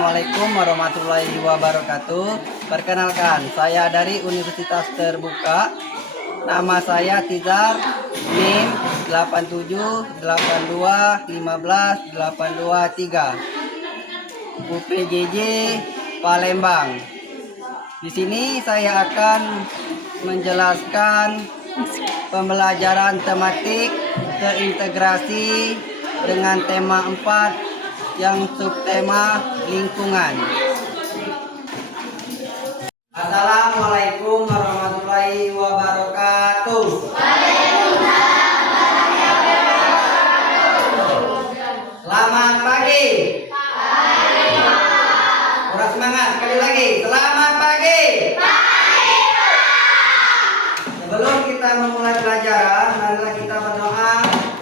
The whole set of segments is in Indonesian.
Assalamualaikum warahmatullahi wabarakatuh. Perkenalkan, saya dari Universitas Terbuka. Nama saya Tizar, NIM 8782158223, UPJJ Palembang. Di sini saya akan menjelaskan pembelajaran tematik terintegrasi dengan tema 4 yang subtema lingkungan. Assalamualaikum warahmatullahi wabarakatuh. Selamat pagi. Kurang semangat sekali lagi. Selamat pagi. Sebelum kita memulai pelajaran, marilah kita berdoa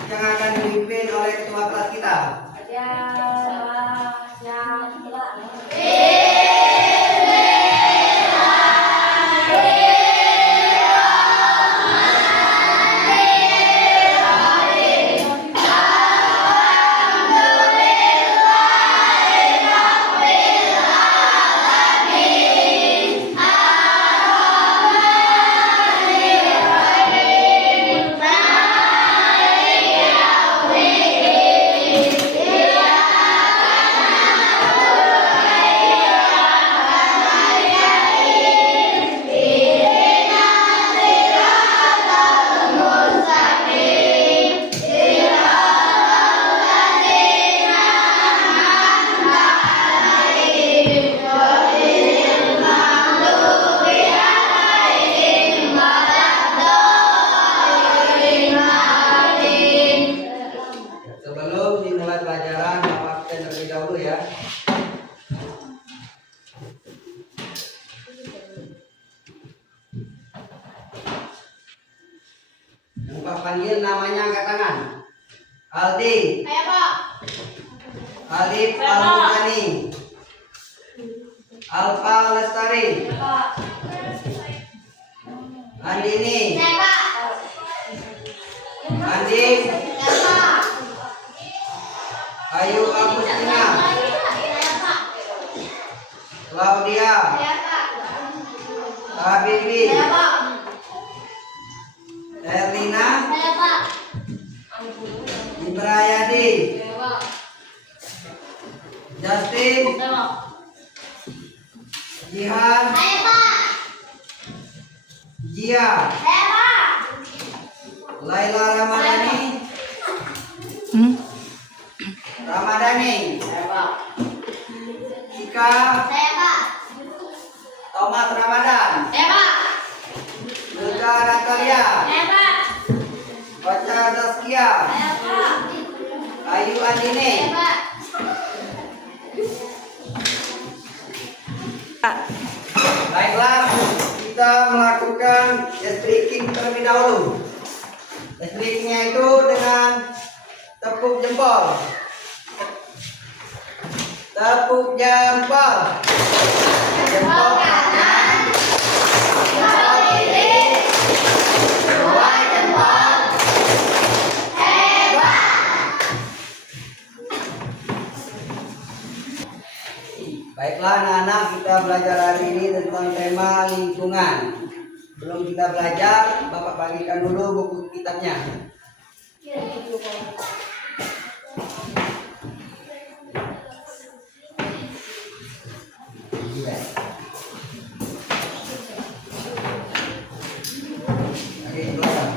yang akan dipimpin oleh ketua kelas kita. Sebelum dimulai pelajaran, Bapak terlebih dahulu ya. Yang Pak panggil namanya angkat tangan. Aldi. Saya Pak. Alif Al-Mudani. Alfa Lestari. Pak. Andini. Saya Pak. Andi. Saya Pak. Ayu Agustina. Saya Pak. Claudia. Saya Pak. Habibi. Saya Pak. Erlina. Saya Pak. Ibrayadi. Saya Pak. Justin. Saya Pak. Jihan. Saya Pak. Jia. Saya Pak. Laila Ramadhani. Ramadhani. Saya Pak. Ika. Saya Pak. Thomas Ramadan. Saya Pak. Luka Natalia. Saya Pak. Baca Zaskia. Saya Pak. Ayu Andini. Saya Pak. Baiklah, kita melakukan stretching terlebih dahulu. Stretchingnya itu dengan tepuk jempol. Tepuk jempol. Jempol kanan. Jempol kiri. Dua jempol. Hebat. Baiklah anak-anak, kita belajar hari ini tentang tema lingkungan. Belum kita belajar, Bapak bagikan dulu buku kitabnya. Oke, belakang.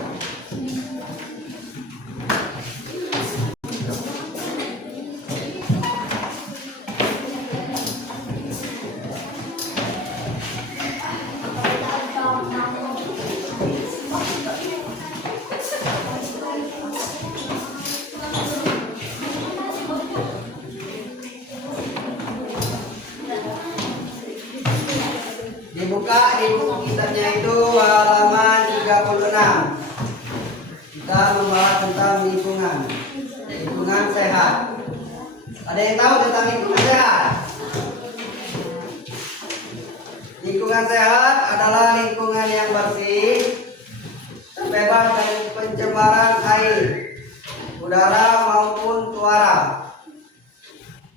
Dibuka di buku kitabnya itu halaman 36. Kita membahas tentang lingkungan. Lingkungan sehat. Ada yang tahu tentang lingkungan sehat? Lingkungan sehat adalah lingkungan yang bersih, terbebas dari pencemaran air, udara maupun suara,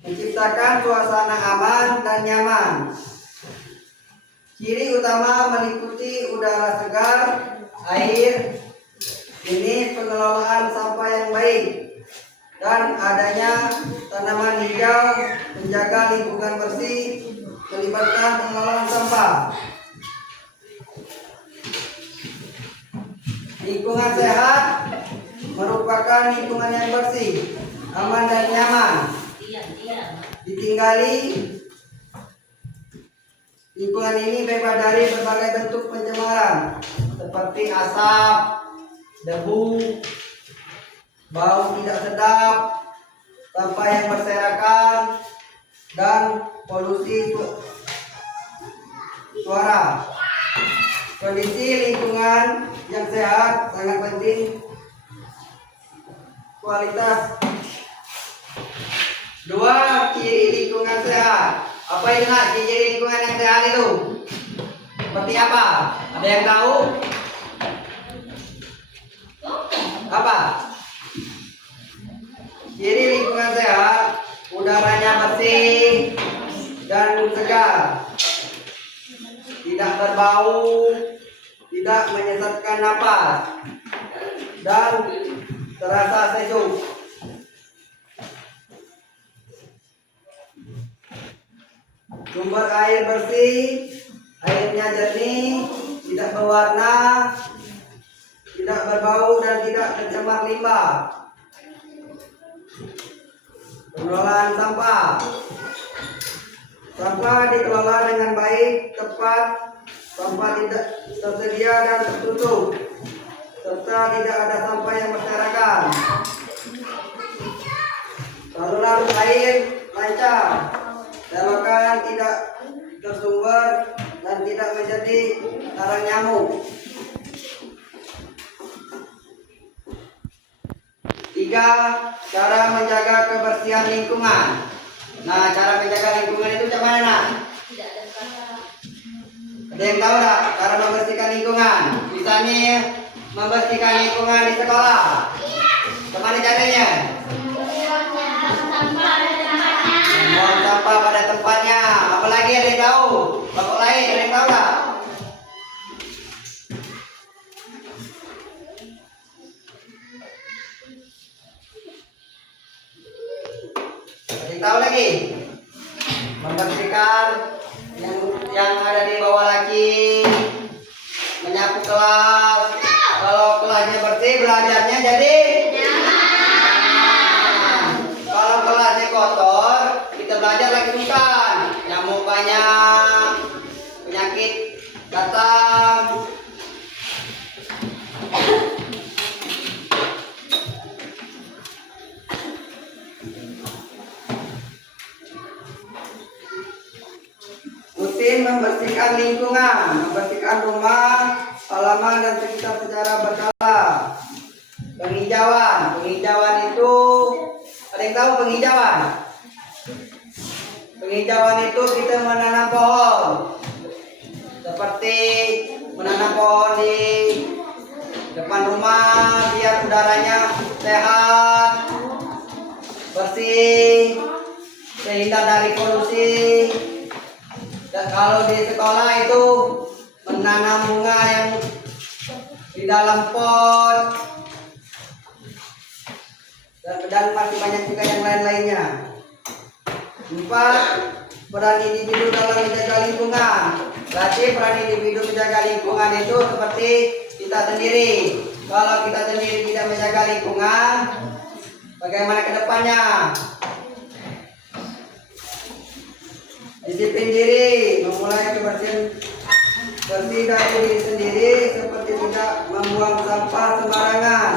menciptakan suasana aman dan nyaman. Ciri utama meliputi udara segar, air, ini pengelolaan sampah yang baik, dan adanya tanaman hijau, menjaga lingkungan bersih, melibatkan pengelolaan sampah. Lingkungan sehat merupakan lingkungan yang bersih, aman dan nyaman ditinggali. Lingkungan ini bebas dari berbagai bentuk pencemaran seperti asap, debu, bau tidak sedap, sampah yang berserakan, dan polusi suara. Kondisi lingkungan yang sehat sangat penting. Kualitas. 2. Ciri lingkungan sehat. Apa itu nak ciri lingkungan yang sehat itu? Seperti apa? Ada yang tahu? Apa? Ciri lingkungan sehat, udaranya bersih dan segar, tidak berbau, tidak menyesatkan napas, dan terasa sejuk. Sumber air bersih, airnya jernih, tidak berwarna, tidak berbau, dan tidak tercemar limbah. Pengelolaan sampah. Sampah dikelola dengan baik, tepat, sampah tidak tersedia dan tertutup, serta tidak ada sampah yang berserakan. Saluran air lancar, selokan tidak tersumber dan tidak menjadi sarang nyamuk. 3. Cara menjaga kebersihan lingkungan. Nah, cara menjaga lingkungan itu macam mana, nak? Ada yang tahu tak cara membersihkan lingkungan? Misalnya membersihkan lingkungan di sekolah. Bagaimana caranya? Buang sampah pada tempatnya. Apalagi ada yang tahu? Bapak lain ada yang tahu tak? Ada yang tahu lagi? Membersihkan yang ada di bawah lagi, menyapu kelas. Kalau kelasnya bersih, belajarnya jadi nyaman. Kalau kelasnya kotor, kita belajar lagi bukan. Nyamuk banyak, penyakit datang. Rutin membersihkan lingkungan, membersihkan rumah, halaman dan sekitar secara berkala. Penghijauan, penghijauan itu ada yang tahu penghijauan? Penghijauan itu kita menanam pohon, seperti menanam pohon di depan rumah biar udaranya sehat, bersih, terhindar dari polusi. Dan kalau di sekolah itu menanam bunga yang di dalam pot, dan masih banyak juga yang lain-lainnya. 4. Peran individu dalam menjaga lingkungan. Berarti peran individu menjaga lingkungan itu seperti kita sendiri. Kalau kita sendiri tidak menjaga lingkungan, bagaimana ke depannya? Disiplin diri, memulai kebersihan bersih dari diri sendiri, seperti tidak membuang sampah sembarangan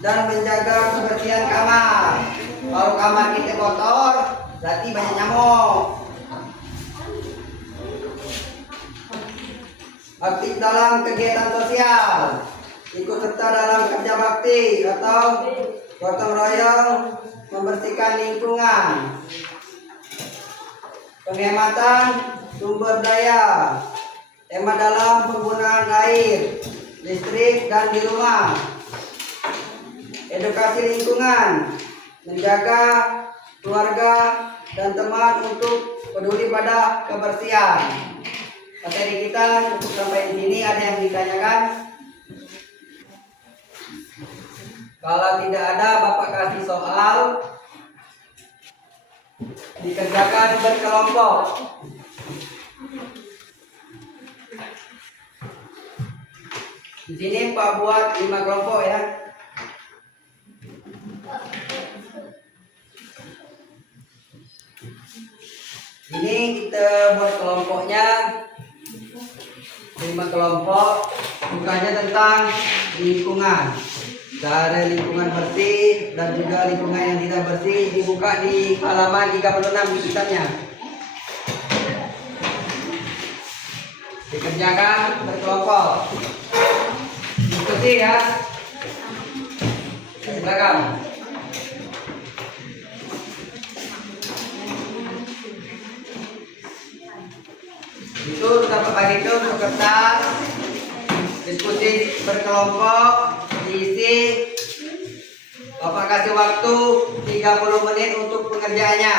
dan menjaga kebersihan kamar. Kalau kamar kita kotor, berarti banyak nyamuk. Aktif dalam kegiatan sosial, ikut serta dalam kerja bakti atau gotong royong membersihkan lingkungan. Penghematan sumber daya, hemat dalam penggunaan air, listrik, dan di rumah. Edukasi lingkungan, menjaga keluarga dan teman untuk peduli pada kebersihan. Materi kita cukup sampai di sini. Ada yang ditanyakan? Kalau tidak ada, Bapak kasih soal. Dikerjakan berkelompok. Di sini Pak buat 5 kelompok ya. Ini kita buat kelompoknya 5 kelompok. Bukannya tentang lingkungan. Dari lingkungan bersih dan juga lingkungan yang tidak bersih dibuka di halaman 36 di kitabnya. Dikerjakan berkelompok. Diskusi ya. Silakan. Itu dapat bagi itu untuk kertas. Diskusi berkelompok diisi. Bapak kasih waktu 30 menit untuk pengerjaannya.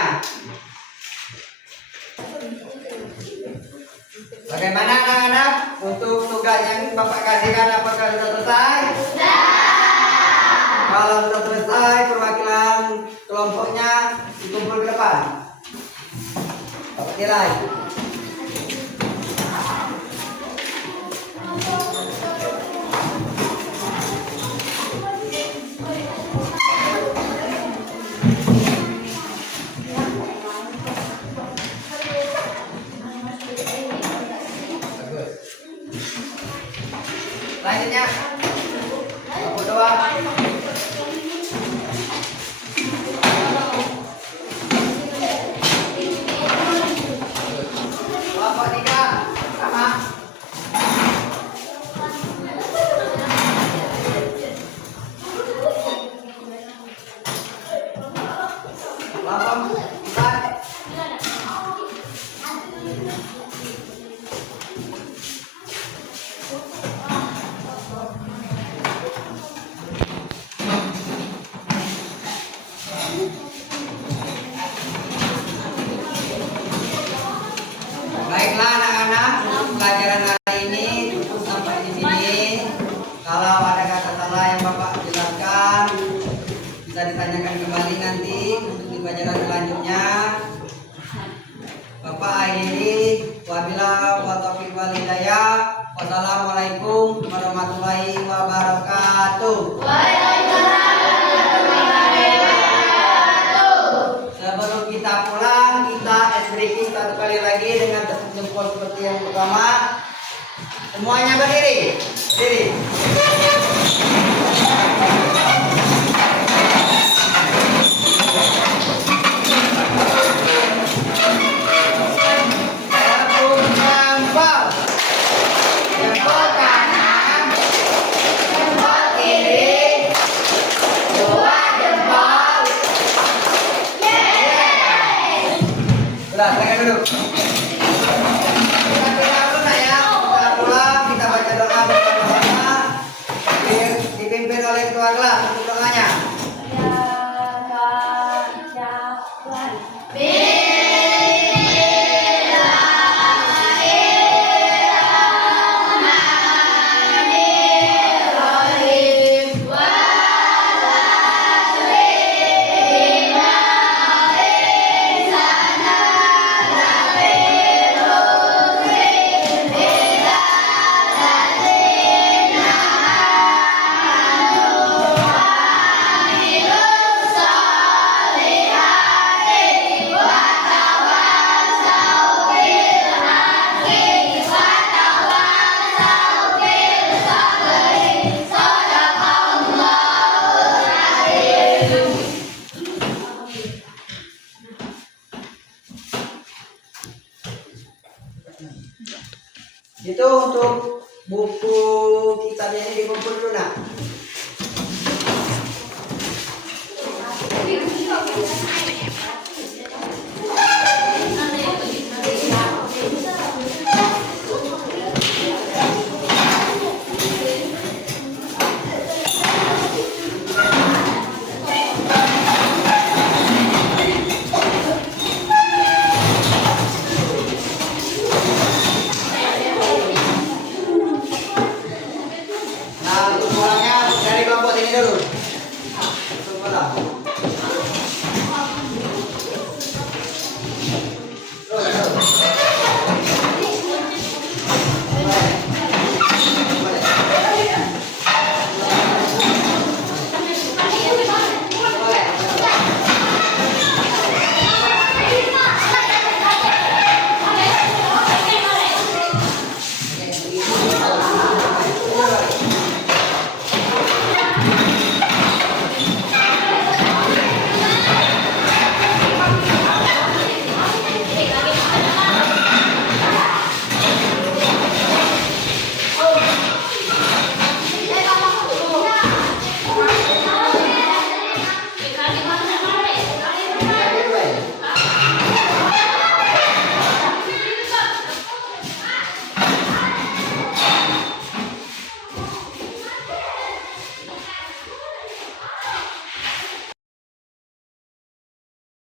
Bagaimana anak-anak untuk tugas yang Bapak kasihkan, apakah sudah selesai? Sudah. Kalau sudah selesai, perwakilan kelompoknya dikumpul ke depan. Bapak nilai. Selanjutnya, aku doa. Bapak tiga, sama. Bapak empat. Baiklah anak-anak, untuk pelajaran hari ini cukup sampai di sini. Kalau ada kata salah yang Bapak jelaskan, bisa ditanyakan kembali nanti untuk di pelajaran selanjutnya. Bapak akhiri, wabillahi taufiq wal hidayah. Wassalamualaikum warahmatullahi wabarakatuh. Sebelum kita pulang, kita breaking satu kali lagi dengan tepuk jempol seperti yang pertama. Semuanya berdiri. Berdiri. Tepuk jempol. Jempol kanan. Jempol kiri. Dua jempol. Sudah, silakan duduk. Kita pindah dulu nak ya. Kita pulang, kita baca doa bersama-sama. Dipimpin oleh ketua kelas untuk doanya. Itu untuk buku kitabnya ini dikumpul dulu nak.